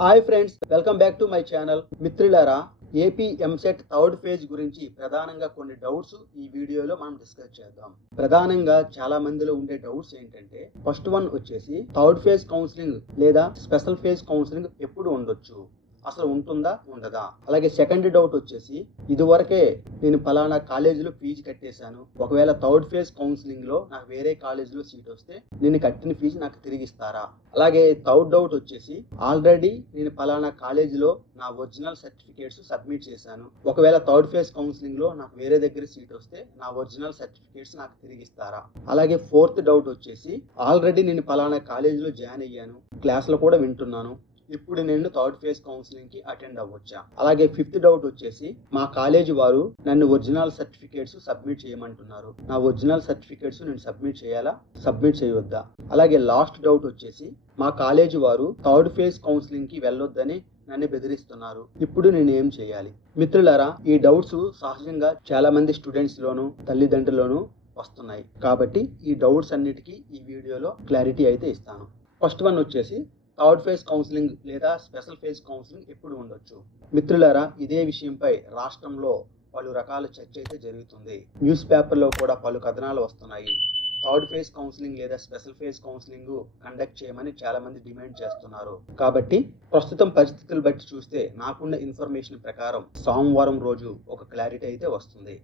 Hi friends welcome back to my channel. మిత్రులారా AP EAMCET third phase గురించి ప్రధానంగా కొన్ని డౌట్స్ ఈ వీడియోలో మనం డిస్కస్ చేద్దాం. ప్రధానంగా చాలా మందిలో ఉండే డౌట్స్ ఏంటంటే ఫస్ట్ వన్ వచ్చేసి థర్డ్ ఫేజ్ కౌన్సిలింగ్ లేదా స్పెషల్ ఫేజ్ కౌన్సిలింగ్ ఎప్పుడు ఉండొచ్చు? అసలు ఉంటుందా? ఉండదా? అలాగే సెకండ్ డౌట్ వచ్చేసి ఇదివరకే నేను పలానా కాలేజీలో ఫీజు కట్టేశాను. ఒకవేళ థర్డ్ ఫేజ్ కౌన్సిలింగ్లో నాకు వేరే కాలేజీలో సీట్ వస్తే నేను కట్టిన ఫీజు నాకు తిరిగిస్తారా? అలాగే థర్డ్ డౌట్ వచ్చేసి ఆల్రెడీ నేను ఫలానా కాలేజీలో నా ఒరిజినల్ సర్టిఫికేట్స్ సబ్మిట్ చేశాను. ఒకవేళ థర్డ్ ఫేజ్ కౌన్సిలింగ్లో నాకు వేరే దగ్గర సీట్ వస్తే నా ఒరిజినల్ సర్టిఫికేట్స్ నాకు తిరిగిస్తారా? అలాగే ఫోర్త్ డౌట్ వచ్చేసి ఆల్రెడీ నేను ఫలానా కాలేజీలో జాయిన్ అయ్యాను. క్లాస్లో కూడా వింటున్నాను. ఇప్పుడు నేను థర్డ్ ఫేజ్ కౌన్సిలింగ్కి అటెండ్ అవ్వచ్చా? అలాగే ఫిఫ్త్ డౌట్ వచ్చేసి మా కాలేజీ వారు నన్ను ఒరిజినల్ సర్టిఫికేట్స్ సబ్మిట్ చేయమంటున్నారు. నా ఒరిజినల్ సర్టిఫికేట్స్ నేను సబ్మిట్ చేయాలా? సబ్మిట్ చేయవద్దా అలాగే లాస్ట్ డౌట్ వచ్చేసి మా కాలేజీ వారు థర్డ్ ఫేజ్ కౌన్సిలింగ్కి వెళ్ళొద్దని నన్ను బెదిరిస్తున్నారు. ఇప్పుడు నేను ఏం చేయాలి? మిత్రులారా ఈ డౌట్స్ సహజంగా చాలా మంది స్టూడెంట్స్ లోను తల్లిదండ్రుల్లోనూ వస్తున్నాయి. కాబట్టి ఈ డౌట్స్ అన్నిటికీ ఈ వీడియోలో క్లారిటీ అయితే ఇస్తాను. ఫస్ట్ వన్ వచ్చేసి థర్డ్ ఫేజ్ కౌన్సిలింగ్ లేదా స్పెషల్ ఫేజ్ కౌన్సిలింగ్ ఎప్పుడు ఉండొచ్చు? మిత్రులారా ఇదే విషయంపై రాష్ట్రంలో పలు రకాల చర్చ అయితే జరుగుతుంది. న్యూస్ పేపర్లో కూడా పలు కథనాలు వస్తున్నాయి. థర్డ్ ఫేజ్ కౌన్సిలింగ్ లేదా స్పెషల్ ఫేజ్ కౌన్సిలింగ్ కండక్ట్ చేయమని చాలా మంది డిమాండ్ చేస్తున్నారు. కాబట్టి ప్రస్తుతం పరిస్థితులు బట్టి చూస్తే నాకున్న ఇన్ఫర్మేషన్ ప్రకారం సోమవారం రోజు ఒక క్లారిటీ అయితే వస్తుంది.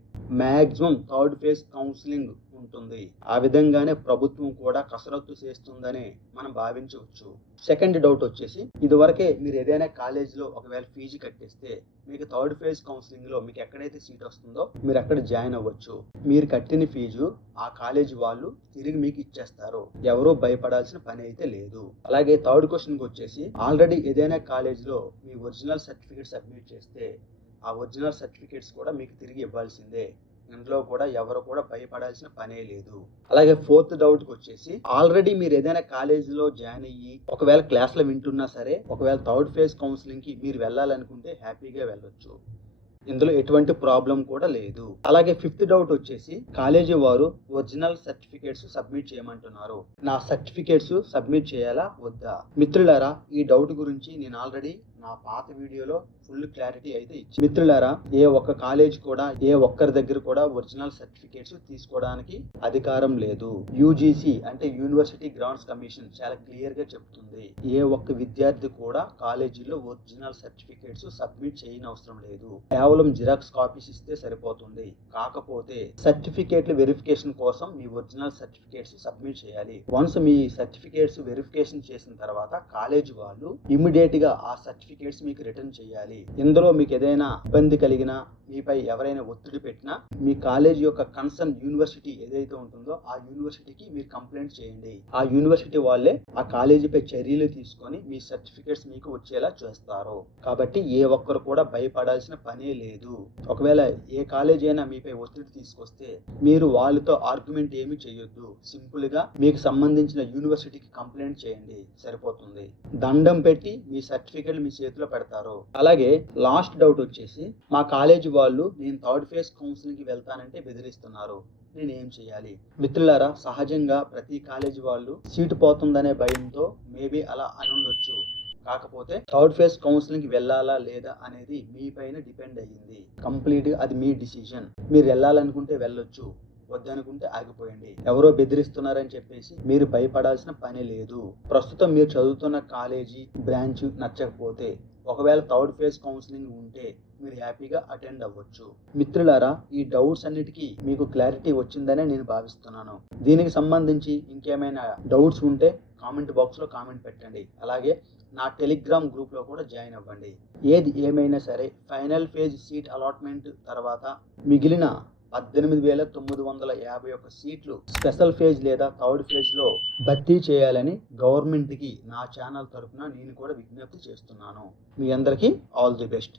మ్యాక్సిమం థర్డ్ ఫేజ్ కౌన్సిలింగ్ ఉంటుంది. ఆ విధంగానే ప్రభుత్వం కూడా కసరత్తు చేస్తుందని మనం భావించవచ్చు. సెకండ్ డౌట్ వచ్చేసి ఇదివరకే మీరు ఏదైనా కాలేజీలో ఒకవేళ ఫీజు కట్టేస్తే మీకు థర్డ్ ఫేజ్ కౌన్సిలింగ్లో మీకు ఎక్కడైతే సీట్ వస్తుందో మీరు అక్కడ జాయిన్ అవ్వచ్చు. మీరు కట్టిన ఫీజు ఆ కాలేజీ వాళ్ళు తిరిగి మీకు ఇచ్చేస్తారు. ఎవరూ భయపడాల్సిన పని అయితే లేదు. అలాగే థర్డ్ క్వశ్చన్కి వచ్చేసి ఆల్రెడీ ఏదైనా కాలేజీలో మీ ఒరిజినల్ సర్టిఫికేట్ సబ్మిట్ చేస్తే ఆ ఒరిజినల్ సర్టిఫికేట్స్ కూడా మీకు తిరిగి ఇవ్వాల్సిందే. ఇందులో కూడా ఎవరు కూడా భయపడాల్సిన పనే లేదు. అలాగే ఫోర్త్ డౌట్కి వచ్చేసి ఆల్రెడీ మీరు ఏదైనా కాలేజీలో జాయిన్ అయ్యి ఒకవేళ క్లాస్లో వింటున్నా సరే ఒకవేళ థర్డ్ ఫేజ్ కౌన్సిలింగ్కి మీరు వెళ్ళాలనుకుంటే హ్యాపీగా వెళ్ళొచ్చు. ఇందులో ఎటువంటి ప్రాబ్లం కూడా లేదు. అలాగే ఫిఫ్త్ డౌట్ వచ్చేసి కాలేజీ వారు ఒరిజినల్ సర్టిఫికేట్స్ సబ్మిట్ చేయమంటున్నారు. నా సర్టిఫికేట్స్ సబ్మిట్ చేయాలా? వద్దా? మిత్రులారా ఈ డౌట్ గురించి నేను ఆల్రెడీ నా పాత వీడియోలో ఫుల్ క్లారిటీ అయితే ఇచ్చి మిత్రులారా ఏ ఒక్క కాలేజ్ కూడా ఏ ఒక్కరి దగ్గర కూడా ఒరిజినల్ సర్టిఫికేట్స్ తీసుకోవడానికి అధికారం లేదు. యూజీసీ అంటే యూనివర్సిటీ గ్రాంట్స్ కమిషన్ చాలా క్లియర్గా చెప్తుంది. ఏ ఒక్క విద్యార్థి కూడా కాలేజీలో ఒరిజినల్ సర్టిఫికేట్స్ సబ్మిట్ చేయని అవసరం లేదు. కేవలం జిరాక్స్ కాపీస్ ఇస్తే సరిపోతుంది. కాకపోతే సర్టిఫికేట్ల వెరిఫికేషన్ కోసం మీ ఒరిజినల్ సర్టిఫికేట్స్ సబ్మిట్ చేయాలి. వన్స్ మీ సర్టిఫికేట్స్ వెరిఫికేషన్ చేసిన తర్వాత కాలేజ్ వాళ్ళు ఇమ్మీడియట్గా ఆ సర్టిఫికేట్స్ మీకు రిటర్న్ చేయాలి. ఇందులో మీకు ఏదైనా ఇబ్బంది కలిగినా మీపై ఎవరైనా ఒత్తిడి పెట్టినా మీ కాలేజ్ యొక్క కన్సర్న్ యూనివర్సిటీ ఏదైతే ఉంటుందో ఆ యూనివర్సిటీకి మీరు కంప్లైంట్ చేయండి. ఆ యూనివర్సిటీ వాళ్ళే ఆ కాలేజీపై చర్యలు తీసుకొని మీ సర్టిఫికేట్స్ మీకు వచ్చేలా చేస్తారు. కాబట్టి ఏ ఒక్కరు కూడా భయపడాల్సిన పనే లేదు. ఒకవేళ ఏ కాలేజ్ అయినా మీపై ఒత్తిడి తీసుకొస్తే మీరు వాళ్ళతో ఆర్గ్యుమెంట్ ఏమి చేయొద్దు. సింపుల్గా మీకు సంబంధించిన యూనివర్సిటీకి కంప్లైంట్ చేయండి. సరిపోతుంది. దండం పెట్టి మీ సర్టిఫికేట్ మీ చేతిలో పెడతారు. అలాగే లాస్ట్ డౌట్ వచ్చేసి మా కాలేజీ వాళ్ళు వాళ్ళు నేను థర్డ్ ఫేజ్ కౌన్సిలింగ్కి వెళ్తానంటే బెదిరిస్తున్నారు. నేను ఏం చేయాలి? మిత్రులారా సహజంగా ప్రతి కాలేజీ వాళ్ళు సీటు పోతుందనే భయంతో మేబీ అలా అనుండొచ్చు. కాకపోతే థర్డ్ ఫేజ్ కౌన్సిలింగ్ వెళ్ళాలా లేదా అనేది మీ పైన డిపెండ్ అయ్యింది. కంప్లీట్గా అది మీ డిసిజన్ మీరు వెళ్ళాలనుకుంటే వెళ్ళొచ్చు. వద్దనుకుంటే ఆగిపోయండి. ఎవరో బెదిరిస్తున్నారని చెప్పేసి మీరు భయపడాల్సిన పని లేదు. ప్రస్తుతం మీరు చదువుతున్న కాలేజీ బ్రాంచ్ నచ్చకపోతే ఒకవేళ థర్డ్ ఫేజ్ కౌన్సిలింగ్ ఉంటే మీరు హ్యాపీగా అటెండ్ అవ్వచ్చు. మిత్రులారా ఈ డౌట్స్ అన్నిటికీ మీకు క్లారిటీ వచ్చిందనే నేను భావిస్తున్నాను. దీనికి సంబంధించి ఇంకేమైనా డౌట్స్ ఉంటే కామెంట్ బాక్స్లో కామెంట్ పెట్టండి. అలాగే నా టెలిగ్రామ్ గ్రూప్లో కూడా జాయిన్ అవ్వండి. ఏది ఏమైనా సరే ఫైనల్ ఫేజ్ సీట్ అలాట్మెంట్ తర్వాత మిగిలిన పద్దెనిమిది వేల తొమ్మిది వందల యాభై ఒక్క సీట్లు స్పెషల్ ఫేజ్ లేదా థర్డ్ ఫేజ్లో భర్తీ చేయాలని గవర్నమెంట్కి నా ఛానల్ తరఫున నేను కూడా విజ్ఞప్తి చేస్తున్నాను. మీ అందరికీ ఆల్ ది బెస్ట్.